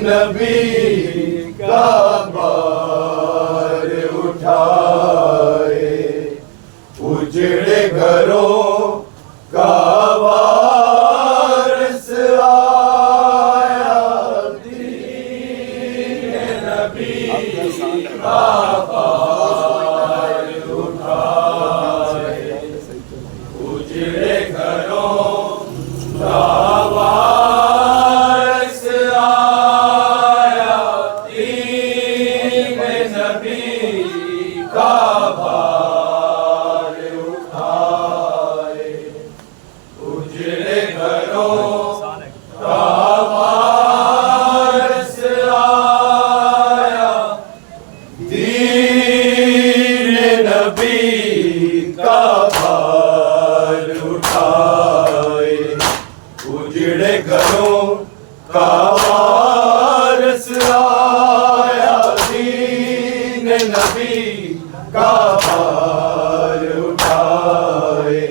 नबी का बार उठाए, उजड़े घरों का वारिस आया, दीन नबी का बार उठाए, उजड़े घरों का वारिस आया, दीन नबी का भार उठाए, उजड़े घरों का वारिस आया, दीन नबी का भार उठाए, उजड़े घरों का वारिस आया, दीन नबी का भार उठाए,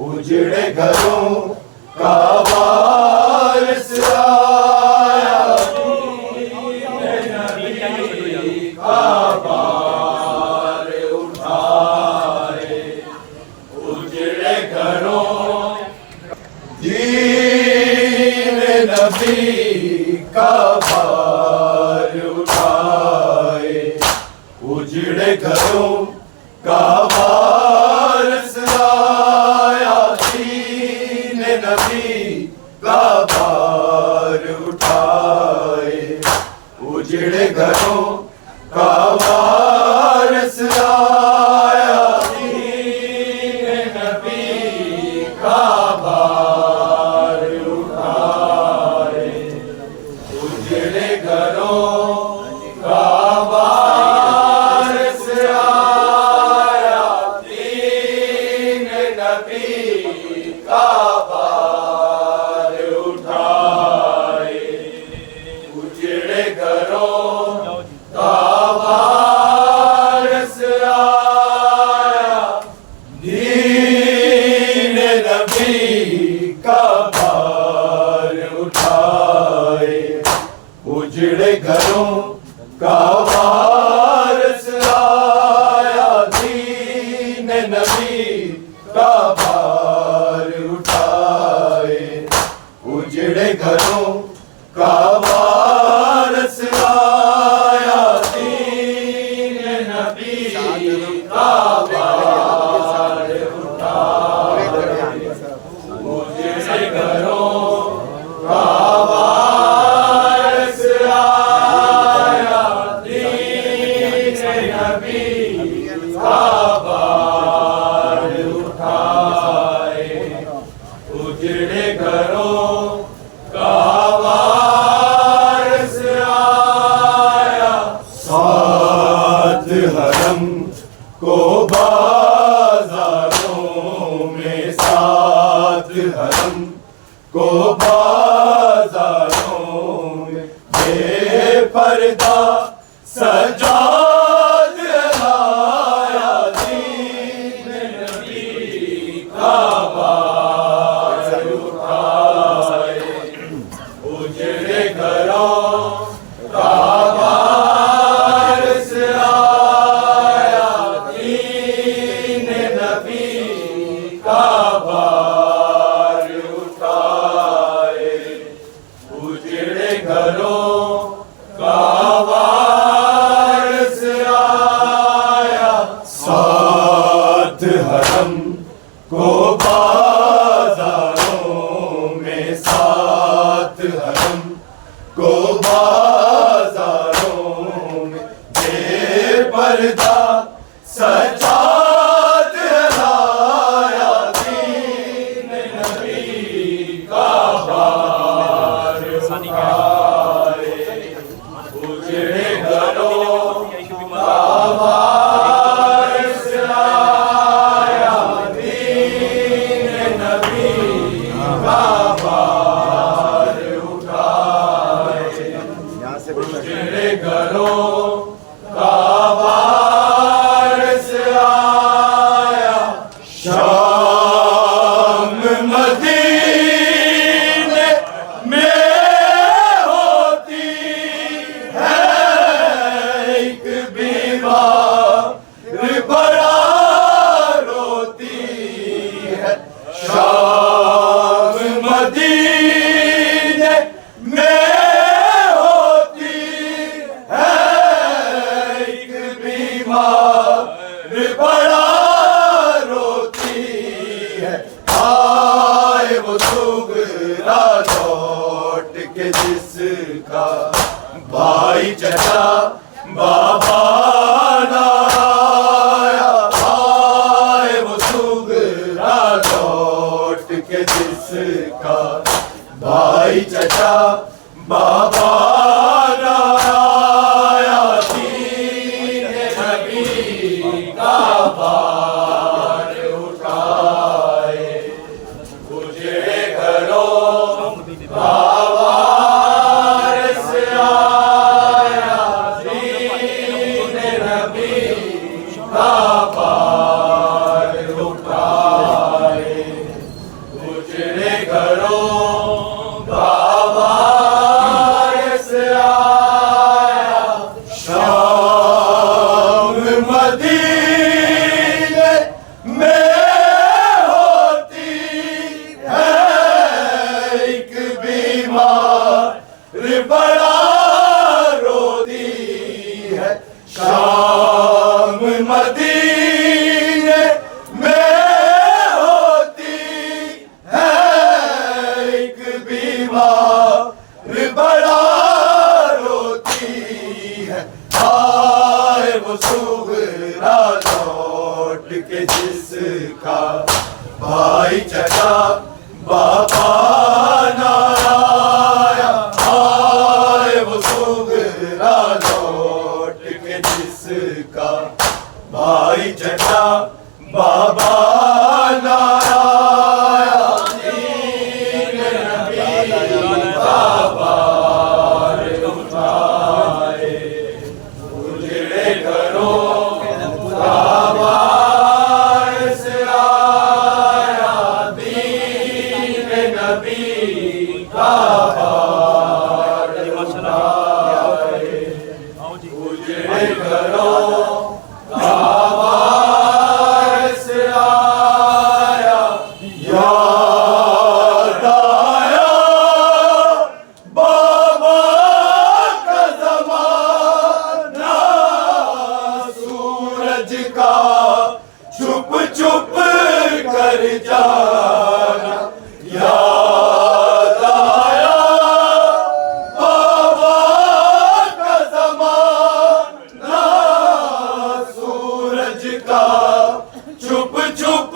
उजड़े घरों का वारिस आया, दीन नबी का भार उठाए, उजड़े घरों दीन नबी का भार उठाए, उजड़े घरों का वारिस आया, दीन नबी का भार उठाए, उजड़े घरों का वारिस आया, दीन नबी का भार उठाए, उजड़े घरों का वारिस आया, दीन नबी का भार उठाए, उजड़े घरों का वारिस आया, दीन नबी का भार उठाए, उजड़े घरों का वारिस आया, दीन नबी का भार उठाए, उजड़े घरों का वारिस आया, दीन नबी का भार उठाए, उजड़े घरों का वारिस आया, दीन नबी का भार उठाए, उजड़े घरों का वारिस आया, सात हरम को बाजारों में, सात हरम को बाजारों में, बेपर्दा सजाद लाया, दीन नबी का भार उठाए, उजड़े घरों का वारिस आया, दीन नबी का भार उठाए, उजड़े घरों का वारिस आया, सात हरम को बाजारों में, सात हरम को बाजारों में, बेपर्दा सजाद लाया, दीन नबी का भार उठाए, उजड़े घरों का वारिस आया, दीन नबी का भार उठाए, उजड़े घरों का वारिस आया, शाम मदीने में होती चचा बाबा नाया, आए वो सुगरा लौट के जिसका भाई चचा बाबा नाया, दीन नबी का भार उठाए, उजड़े घरों का वारिस आया, दीन नबी का भार उठाए, उजड़े घरों का वारिस आया। शाम मदीने में होती है एक बीमार, बड़ा रोती है। शाम मदीने में होती है एक बीमार, बड़ा रोती है। आए वो सुगरा लौट के जिसका भाई चचा बाबा नाया, आए वो सुगरा लौट के जिसका भाई चचा बाबा नाया, दीन नबी का भार उठाए, उजड़े घरों का वारिस आया, दीन नबी का भार उठाए, उजड़े घरों का वारिस आया। याद आया बाबा का ज़माना, सूरज का छुप छुप कर जाना। याद आया बाबा का ज़माना, सूरज का छुप छुप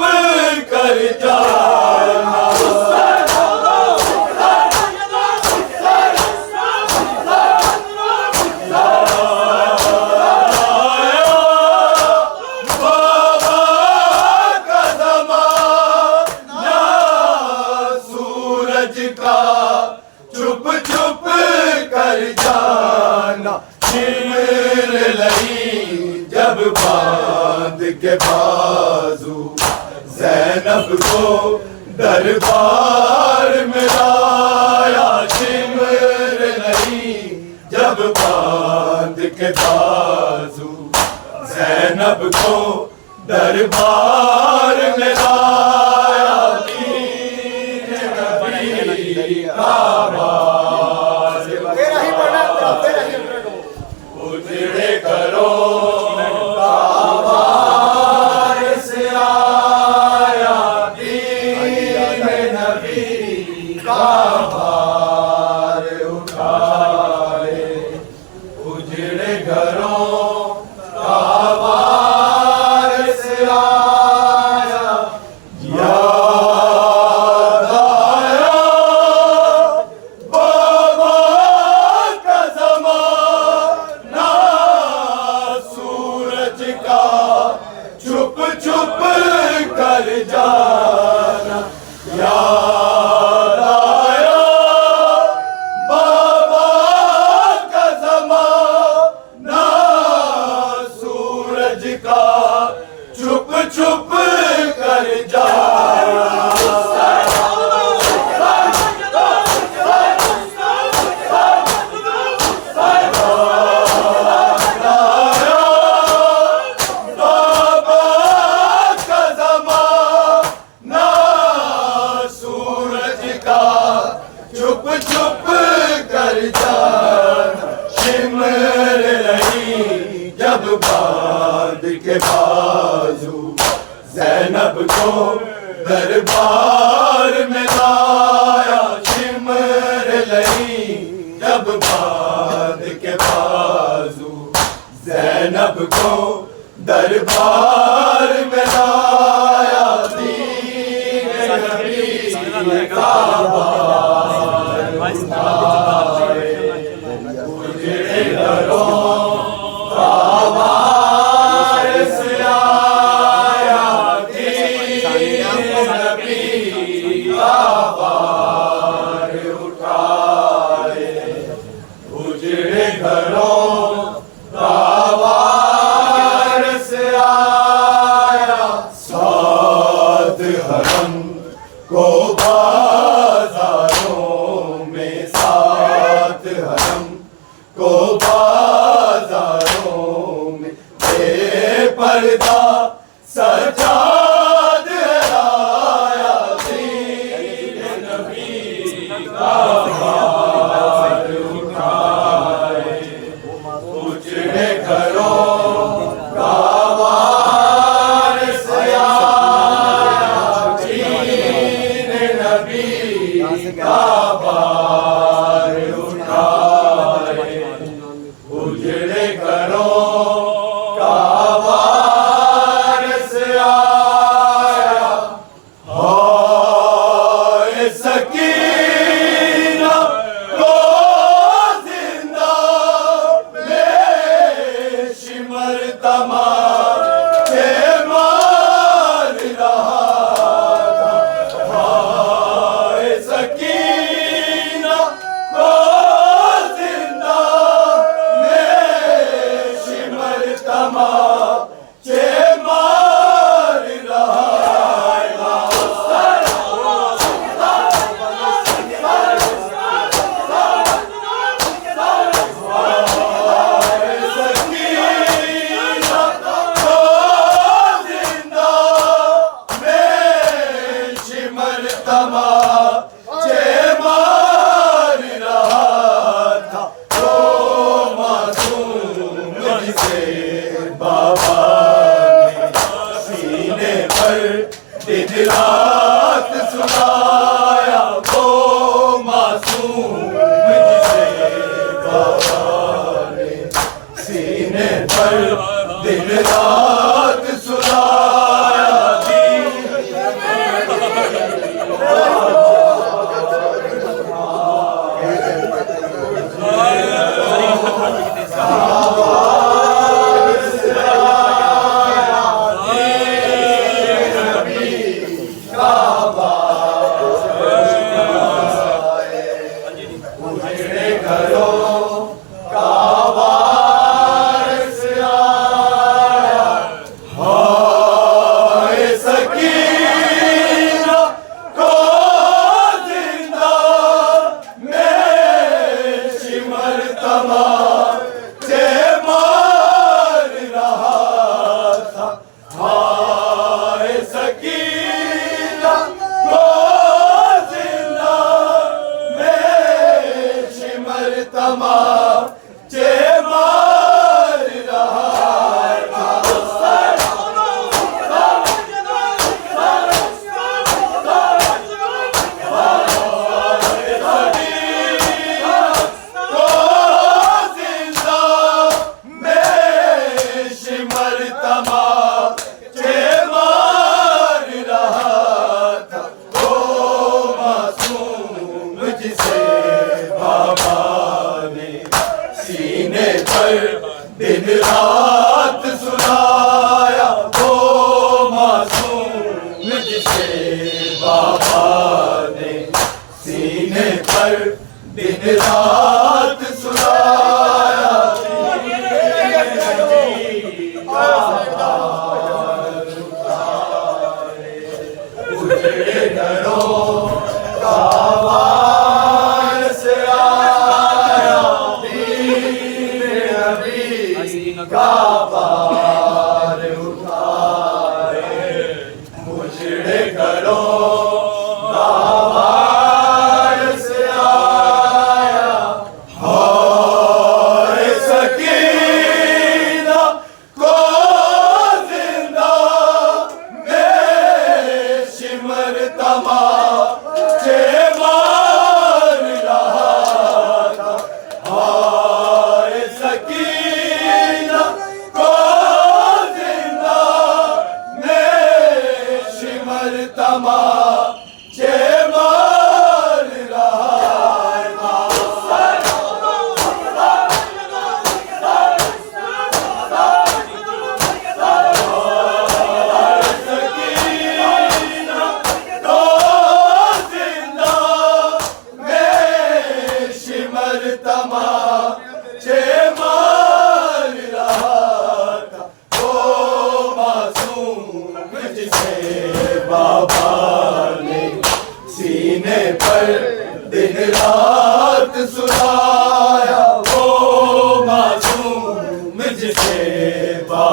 कर जाना। बाबा का ज़माना, सूरज का छुप छुप कर जाना। शिमर लई जब बांध के बाजू, ज़ैनब को दरबार में लाया। शिमर लई जब बांध के बाजू, ज़ैनब को दरबार में लाया, दीन नबी का भार उजड़े घरों का वारिस आया, दीन नबी का भार उठाए, उजड़े घरों का वारिस आया। याद आया बाबा का ज़माना, सूरज का छुप छुप कर जाना। याद आया बाबा का ज़माना, सूरज का छुप छुप कर जाना। बाबा का ज़माना, सूरज का छुप छुप कर जाना। शिमर लई जब बांध के बाजू, ज़ैनब को दरबार में लाया। शिमर लई जब बांध के बाजू, ज़ैनब को दरबार में लाया, दीन नबी का बार उठाए, उजड़े घरों का वारिस आया, दीन नबी का बार उठाए, उजड़े घरों का वारिस आया, सात हरम को बाजारों में, सात हरम को बाजारों में बेपर्दा सजाद लाया, दीन नबी का बार उठाए, उजड़े घरों का वारिस आया, दीन नबी का बार उठाए, उजड़े घरों का वारिस आया, हाय सकीना को जिंदा बेशिमर तमाम के मार रहा था, हाय सकीना को जिंदा बेशिमर तमाम के मार रहा था, सकीना को जिंदा बेशिमर तमाम के मार रहा था, ओ मासूम जिसे बाबा ने सीने पर दिन रात सुनाया, वो मासूम जिसे बाबा ने सीने पर दिन रात सुनाया, उजड़े घरों का वारिस आया, हाय सकीना को जिंदा बेशिमर तमाम के मार रहा था, हाय सकीना को जिंदा बेशिमर तमाम के मार रहा था, को जिंदा बेशिमर तमाम के मार रहा था, ओ मासूम जिसे बाबा ने सीने पर दिन रात सुनाया, वो मासूम जिसे बाबा ने सीने पर दिन रात सुनाया, उजड़े घरों का वारिस आया, दीन नबी का बार उठाए, उजड़े घरों का वारिस आया, हाय सकीना को जिंदा बेशिमर तमाम के मार रहा था, हाय सकीना को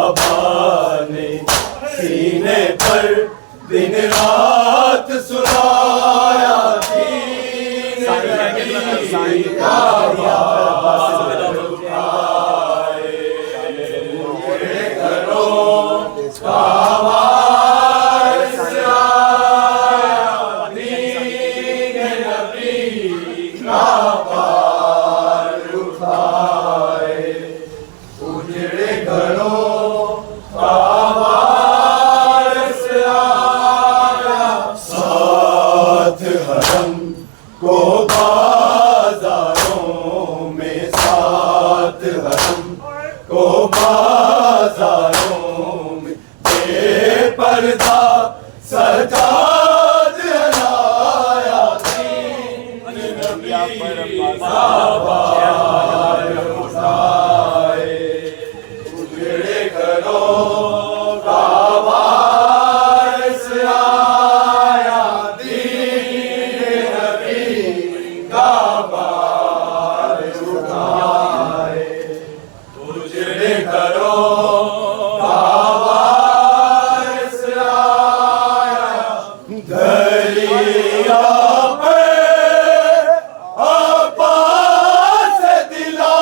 काबा ने सीने पर दिन रात सुनाया दीन नबी काबा को बाजारों में साथ हरम को बाजारों में बेपर्दा सजाद हराया दीन नबी काबा उठाए उजड़े घरों का वारिस आया दीन काबा उठाए उजड़े घरों का वारिस आया दरिया पे आपास दिला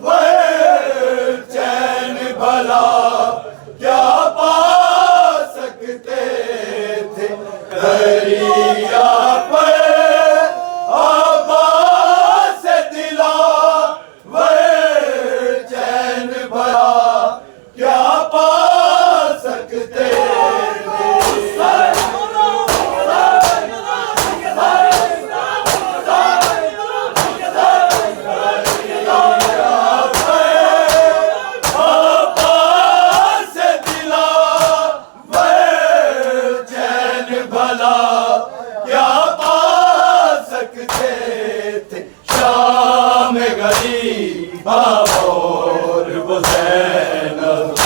वह चैन भला क्या पा सकते थे दरिया पे और वो ज़ैनब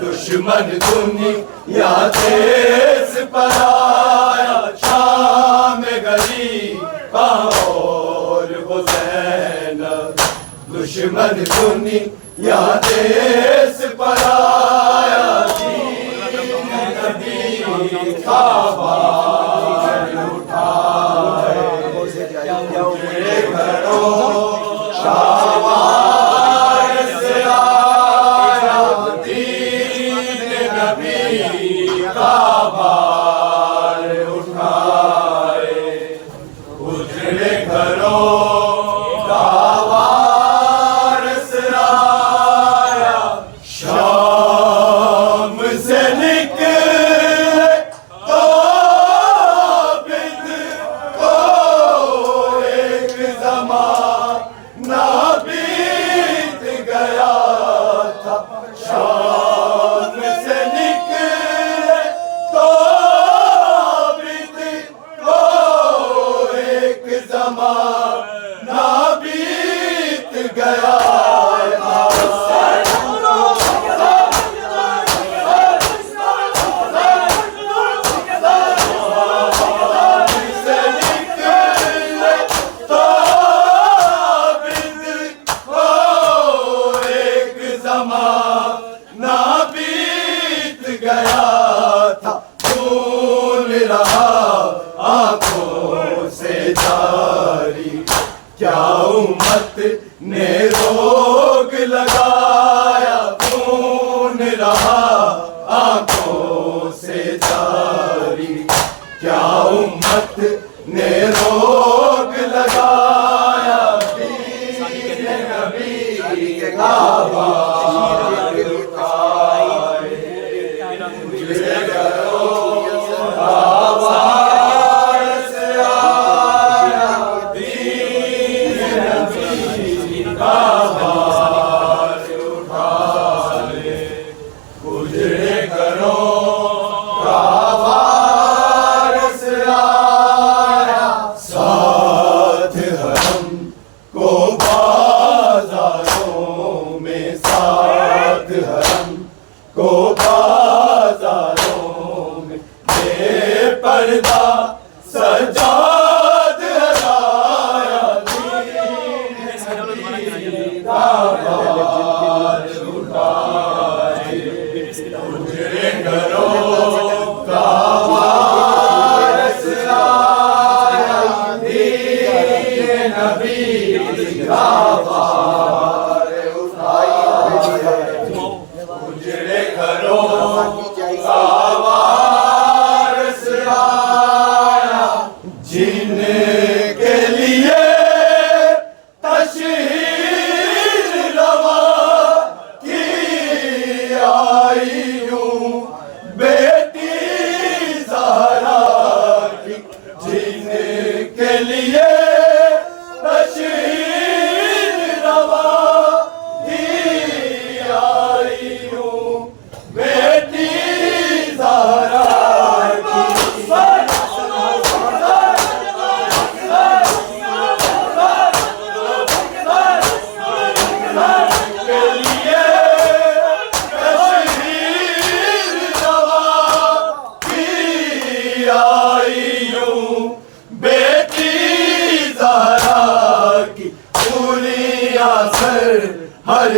दुश्मन दुनिया देश पर आया शाम गरीबा और वो ज़ैनब दुश्मन दुनिया देश पर आया दीन नबी काबा उठाए उजड़े घरों क्या उम्मत ने रोग लगाया खून रहा आंखों से जारी क्या उम्मत ने रोग लगाया दीन नबी काबा को बाजारों में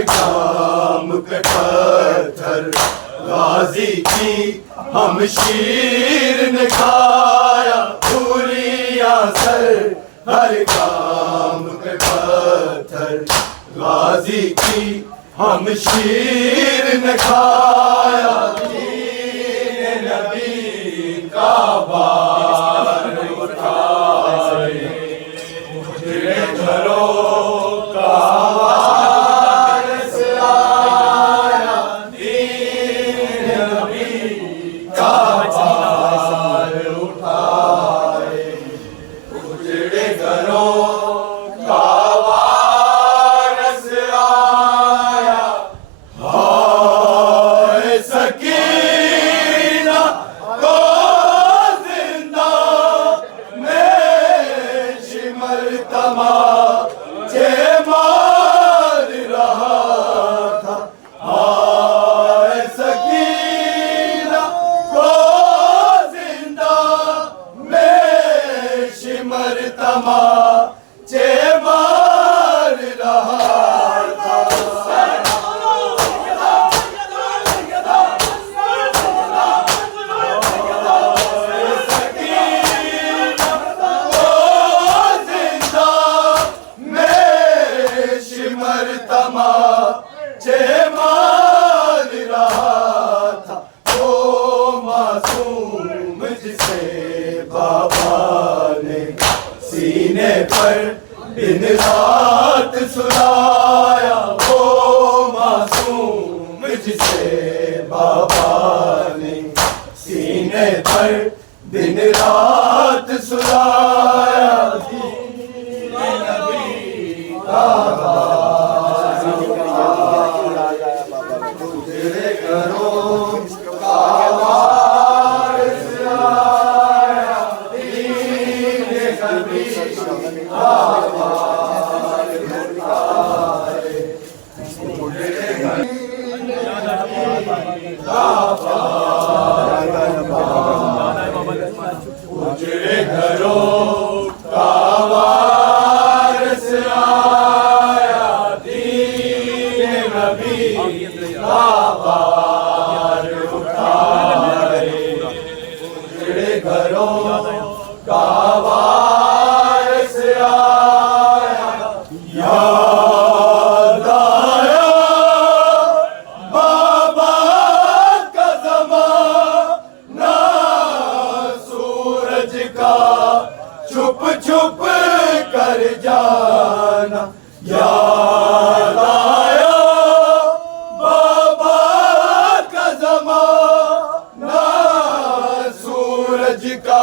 हर काम पे पत्थर गाजी की हम शीर ने खाया पूरी असर हर काम पे पत्थर गाजी की हम शीर ने खाया दीन नबी का बार उठाए उजड़े घरों का वारिस आया दीन नबी का बार उठाए उजड़े घरों का वारिस आया हाय सकीना को जिंदा में शिमर तमाचे मार रहा था हाय सकीना को जिंदा में शिमर तमाचे मार रहा था शिमर तमाचे मार रहा था वो मासूम जिसे बाबा ने सीने पर दिन रात सुलाया वो मासूम जिसे बाबा ने सीने पर दिन रात सुलाया उजड़े घरों का वारिस आया दीन नबी का बार उठाए उजड़े उजड़े घरों का वारिस आया दीन नबी का बार उठाए उजड़े घरों का वारिस आया याद आया बाबा का ज़माना सूरज का छुप छुप कर जाना याद आया बाबा का ज़माना सूरज का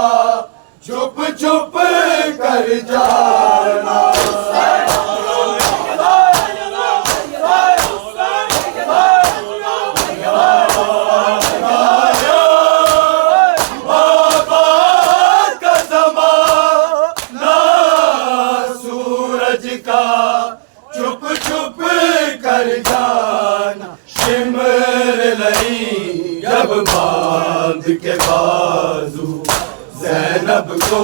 छुप छुप कर जाना बाबा का ज़माना सूरज का चुप चुप कर जाना शिमर लई जब बांध के बाजू ज़ैनब को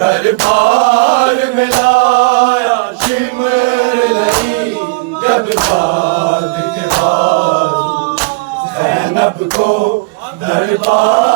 दरबार में लाया शिमर लई जब बांध के बाजू ज़ैनब को दरबार